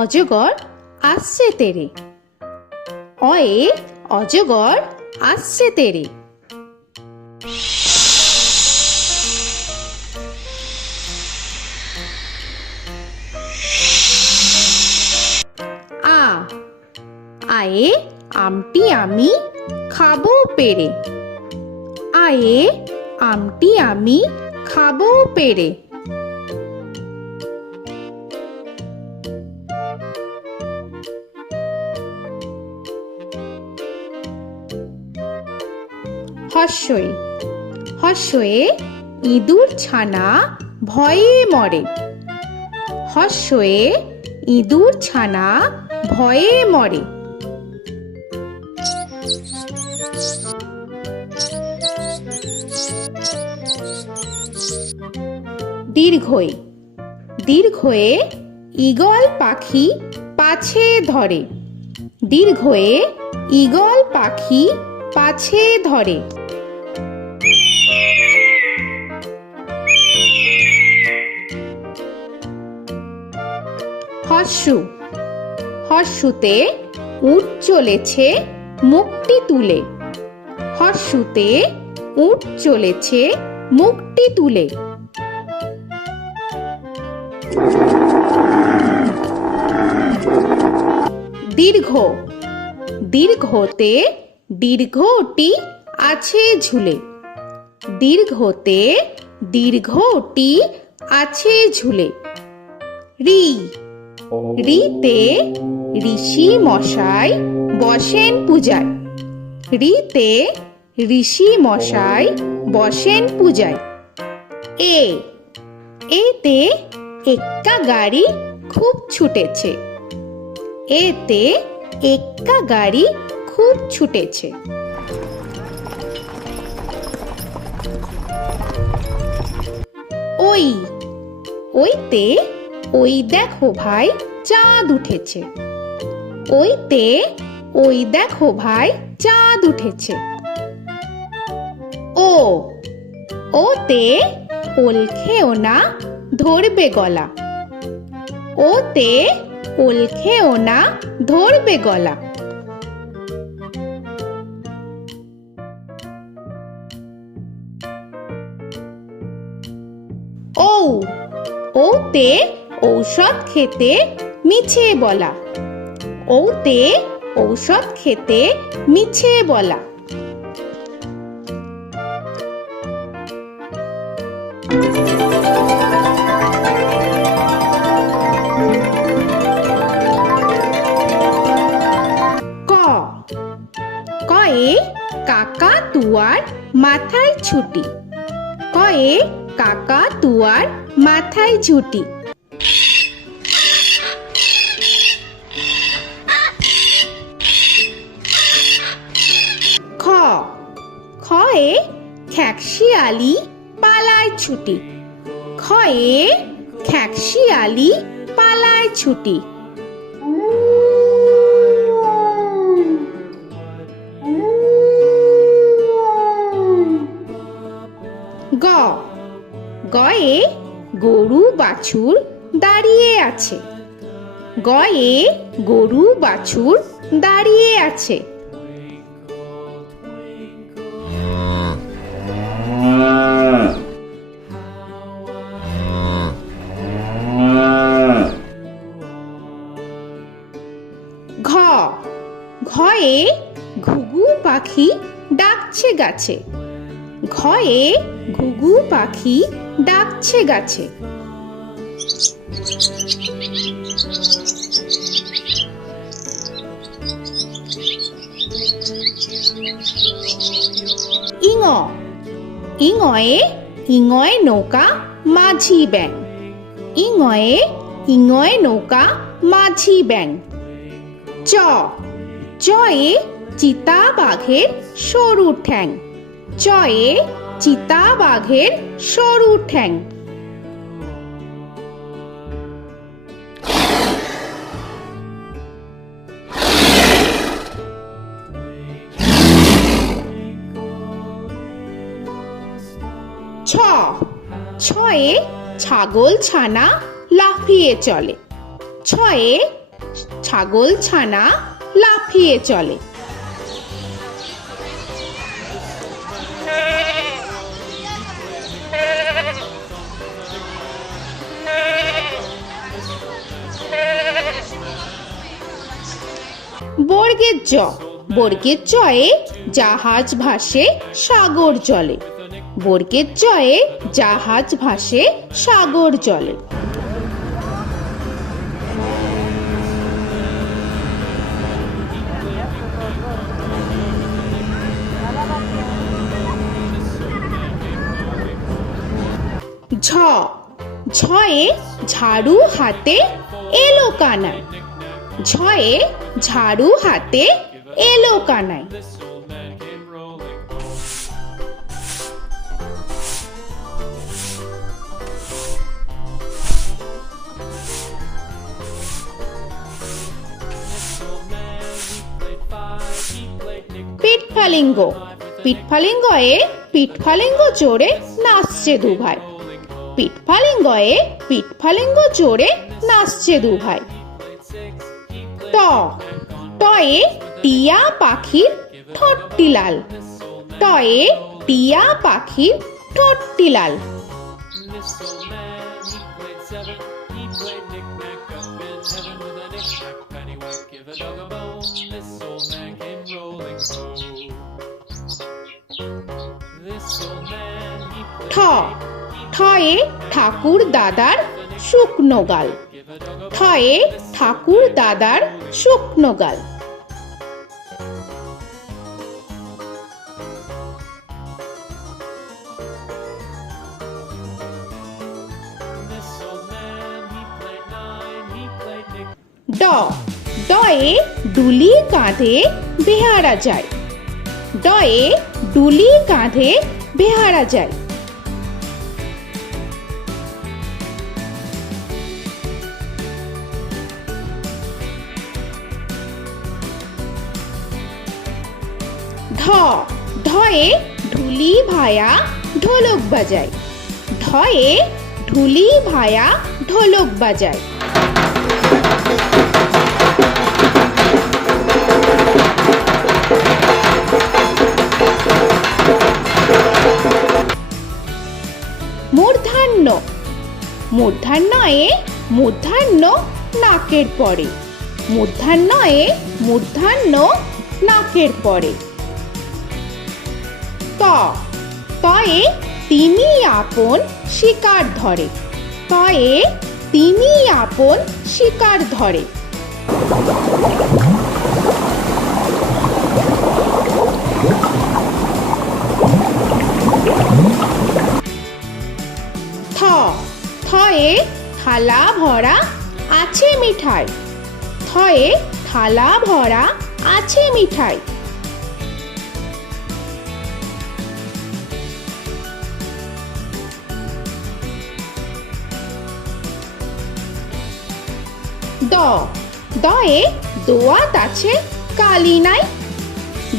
অজগর আসছে তেরে। অয়ে অজগর আসছে তেরে। আ আয়ে আমটি আমি খাবো পেরে। আয়ে আমটি আমি খাবো পেরে। হর্ষই হর্ষয়ে ইঁদুর ছানা ভয়ে মরে। হর্ষয়ে ইঁদুর ছানা ভয়ে মরে। দীর্ঘই দীর্ঘয়ে ঈগল পাখি পাছে ধরে। দীর্ঘয়ে ঈগল পাখি পাছে ধরে। হর্ষু হর্ষুতে উট চলেছে মুখটি তুলে। হর্ষুতে উট চলেছে মুখটি তুলে। দীর্ঘ দীর্ঘতে দীর্ঘটি আছে ঝুলে। দীর্ঘতে দীর্ঘটি আছে ঝুলে। রি রিতে ঋষি মশাই বসেন পূজায়। রিতে ঋষি মশাই বসেন পূজায়। এ এতে এক্কা গাড়ি খুব ছুটেছে। এতে এক্কা গাড়ি খুব ছুটেছে। ওই ওইতে ওই দেখো ভাই চাঁদ উঠেছে। ওইতে ওই দেখো ভাই চাঁদ উঠেছে। ও ওতে ওল খেও না ধরবে গলা। ওতে ওল খেও না ধরবে গলা। ঔ ওতে ঔষধ খেতে মিছে বলা। ওতে ঔষধ খেতে মিছে বলা। ক কয়ে কাকা তুয়ার মাথায় ছুটি। কয়ে কাকা তুয়ার মাথায় ঝুটি। খ খয়ে খ্যাকশিয়ালি পালায় ছুটি। খয়ে খ্যাকশিয়ালি পালায় ছুটি। গ গয়ে গরু বাছুর দাঁড়িয়ে আছে। গয়ে গরু বাছুর দাঁড়িয়ে আছে। ঘ ঘয়ে ঘুঘু পাখি ডাকছে গাছে। ঘয়ে ঘুঘু পাখি ডাকছে গাছে। ইঙ ইঙয়ে ইঙয় নৌকা মাঝি ব্যাং। ইঙয়ে ইঙয় নৌকা মাঝি ব্যাং। চ চয়ে চিতা বাঘের সরু ঠ্যাং। চয়ে চিতা বাঘের সরু ঠ্যাং। ছ ছয়ে ছাগল ছানা লাফিয়ে চলে। ছয়ে ছাগল ছানা লাফিয়ে চলে। বর্গের জ, বর্গের জয়ে জাহাজ ভাসে সাগর জলে। বর্গের জয়ে জাহাজ ভাসে সাগর জলে। ঝ, ঝয়ে ঝাড়ু হাতে এলো কানাই। ঝয়ে ঝাড়ু হাতে এলো কানাই। পিঠফালিঙ্গ, পিঠফালিঙ্গয়ে পিঠফালিঙ্গ চড়ে নাচছে দুভাই। পিঠফালিঙ্গয়ে পিঠফালিঙ্গ চড়ে নাচছে দুভাই। ট, টয়ে টিয়া পাখির ঠোঁটটি লাল। টয়ে টিয়া পাখির ঠোঁটটি লাল। ঠ, ঠয়ে ঠাকুর দাদার শুকনো গাল। ঠয়ে ঠাকুর দাদার শুকনো গাল। ড, ডয়ে ডুলি কাঁধে বেহারা যায়। ডয়ে ডুলি কাঁধে বেহারা যায়। ঢ, ঢয়ে ঢুলি ভায়া ঢোলক বাজায়। ঢয়ে ঢুলি ভায়া ঢোলক বাজায়। মূর্ধন্য, মূর্ধন্যয়ে মূর্ধন্য নাকের পরে। মূর্ধন্যয়ে মূর্ধন্য নাকের পরে। ত, তয়ে তিনি আপন শিকার ধরে। তয়ে তিনি আপন শিকার ধরে। থ, থয়ে থালা ভরা আছে মিঠাই। থয়ে থালা ভরা আছে মিঠাই। দ, দয়ে দোয়াত আছে কালি নাই।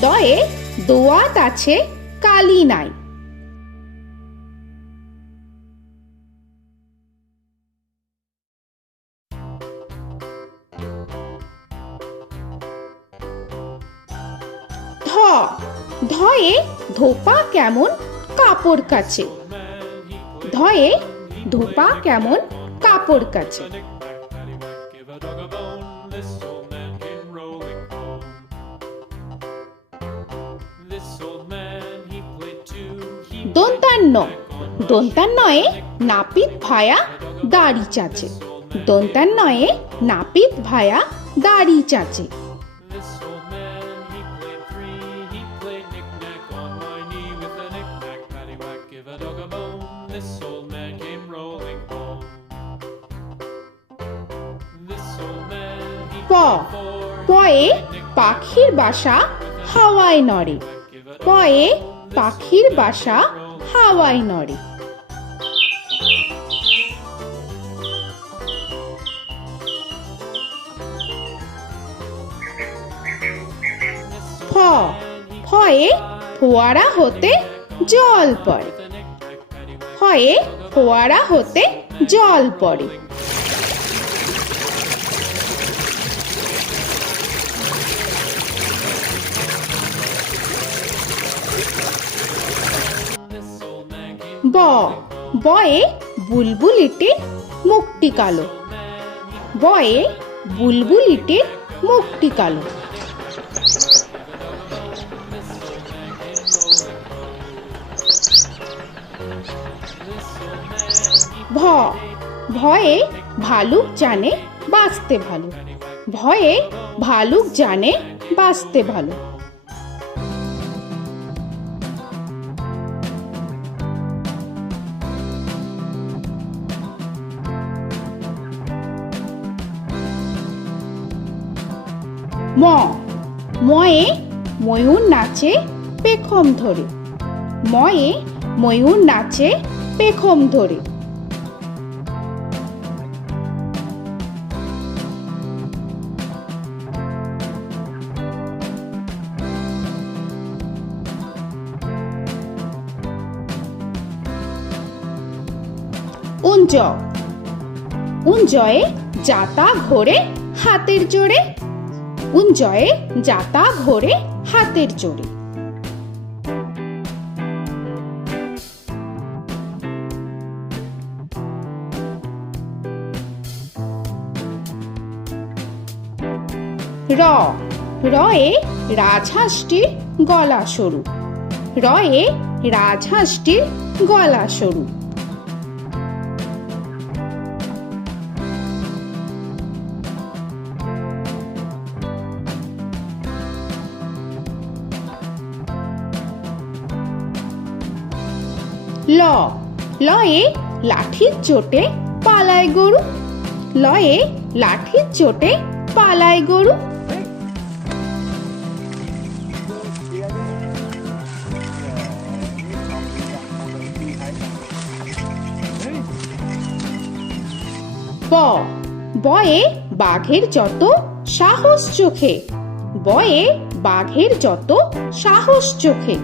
দয়ে দোয়াত আছে কালি নাই। ধ, ধয়ে ধোপা কেমন কাপড় কাচে। ধয়ে ধোপা কেমন কাপড় কাচে। দন্তান্ন, দন্তান্নয়ে নাপিত ভায়া দাড়ি চাচে। দন্তান্নয়ে নাপিত ভায়া দাড়ি চাচে। প, পয়ে পাখির বাসা হাওয়ায় নড়ে। পয়ে পাখির বাসা হাওয়ায় নড়ে। ফ, ফয়ে ফোয়ারা হতে জল পড়ে। ফয়ে ফোয়ারা হতে জল পড়ে। ব বয়ে বুলবুলিটির মুখটি কালো। বয়ে বুলবুলিটির মুখটি কালো। ভ ভয়ে ভালুক জানে বাঁচতে ভালো। ভয়ে ভালুক জানে বাঁচতে ভালো। ম ময়ে ময়ূর নাচে পেখম ধরে। ময়ে ময়ূর নাচে পেখম ধরে। উঞ্জ উঞ্জয়ে যাতা ঘোরে হাতের জোরে। উঞ্জয়ে যাতা ঘোরে হাতের জোরে। র রয়ে রাজহাঁসটির গলা সরু। রয়ে রাজহাঁসটির গলা সরু। ল লয়ে লাঠির চোটে পালায় গরু। লয়ে লাঠির চোটে পালায় গরু। ব বয়ে বাঘের যত সাহস চোখে। বয়ে বাঘের যত সাহস চোখে।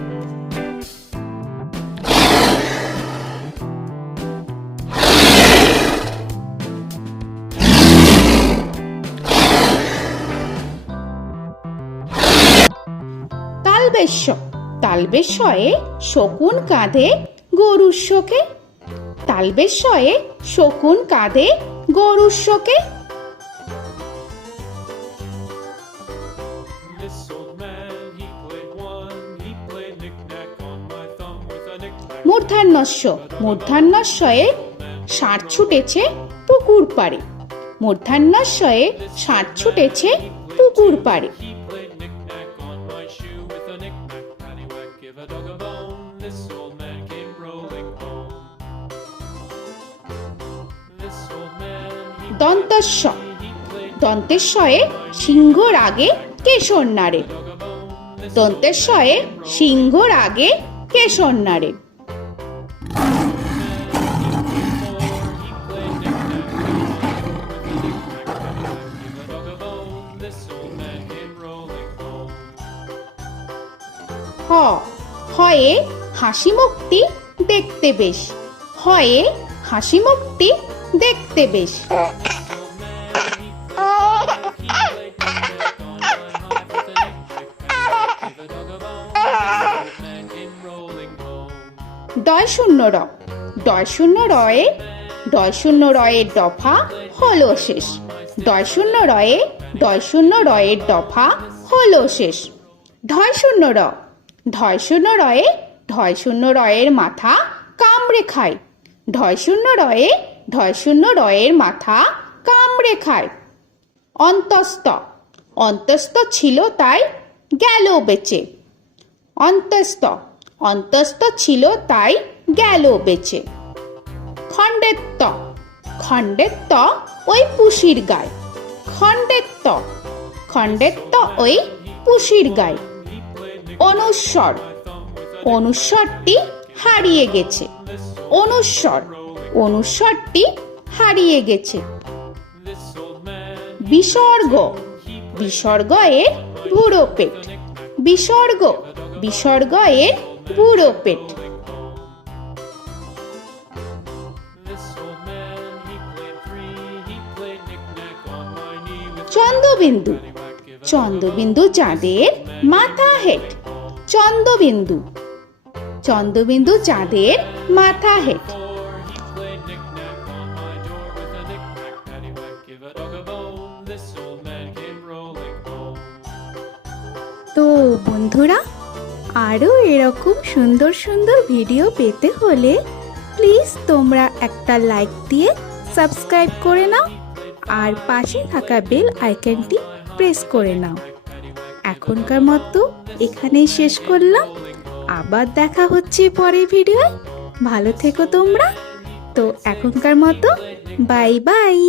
তালবেশ্য তালবেশ্যয়ে শকুন কাঁধে গরুর শোকে। তালবেশ্যয়ে শকুন কাঁধে গরুর শোকে। মূর্ধন্যস্য মূর্ধন্যস্বয়ে ষাঁড় ছুটেছে পুকুর পাড়ে। মূর্ধন্যস্বয়ে ষাঁড় ছুটেছে পুকুর পাড়ে। দন্তস্ব দন্তেশ্বয়ে সিংহ রাগে কেশর নাড়ে। দন্তেশ্বয়ে সিংহ রাগে কেশর নাড়ে। হ হয়ে হাসি মুখটি দেখতে বেশ। হয়ে হাসি মুখটি দেখতে বেশ। ডয় শূন্য র ডয় শূন্য রয়ে ডয় শূন্য রয়ের দফা হলো শেষ। ডয় শূন্য রয়ে ডয় শূন্য রয়ের দফা হলো শেষ। ঢয় শূন্য র ঢয় শূন্য রয়ে ঢয় শূন্য রয়ের মাথা কামড়ে খায়। ঢয় শূন্য রয়ে ঢয় শূন্য রয়ের মাথা কামড়ে খায়। অন্তস্থ অন্তস্থ ছিল তাই গেল বেঁচে। অন্তস্থ অন্তস্থ ছিল তাই গেল বেঁচে। খণ্ডেত্ব খণ্ডেত্ব ওই পুষির গায়। খণ্ডেত্ব খণ্ডেত্ব ওই পুষির গায়। অনুস্বর অনুস্বরটি হারিয়ে গেছে। অনুস্বর অনুস্বরটি হারিয়ে গেছে। বিসর্গ বিসর্গ এর বুড়ো পেট। বিসর্গ বিসর্গ এর বুড়ো পেট। চন্দ্রবিন্দু চন্দ্রবিন্দু চাঁদের মাথা হেট। চন্দ্রবিন্দু চন্দ্রবিন্দু চাঁদের মাথা হেড। তো বন্ধুরা, আরও এরকম সুন্দর সুন্দর ভিডিও পেতে হলে প্লিজ তোমরা একটা লাইক দিয়ে সাবস্ক্রাইব করে নাও আর পাশে থাকা বেল আইকনটি প্রেস করে নাও। এখনকার মতো এখানেই শেষ করলাম, আবার দেখা হচ্ছে পরের ভিডিওয়। ভালো থেকো তোমরা। তো এখনকার মতো বাই বাই।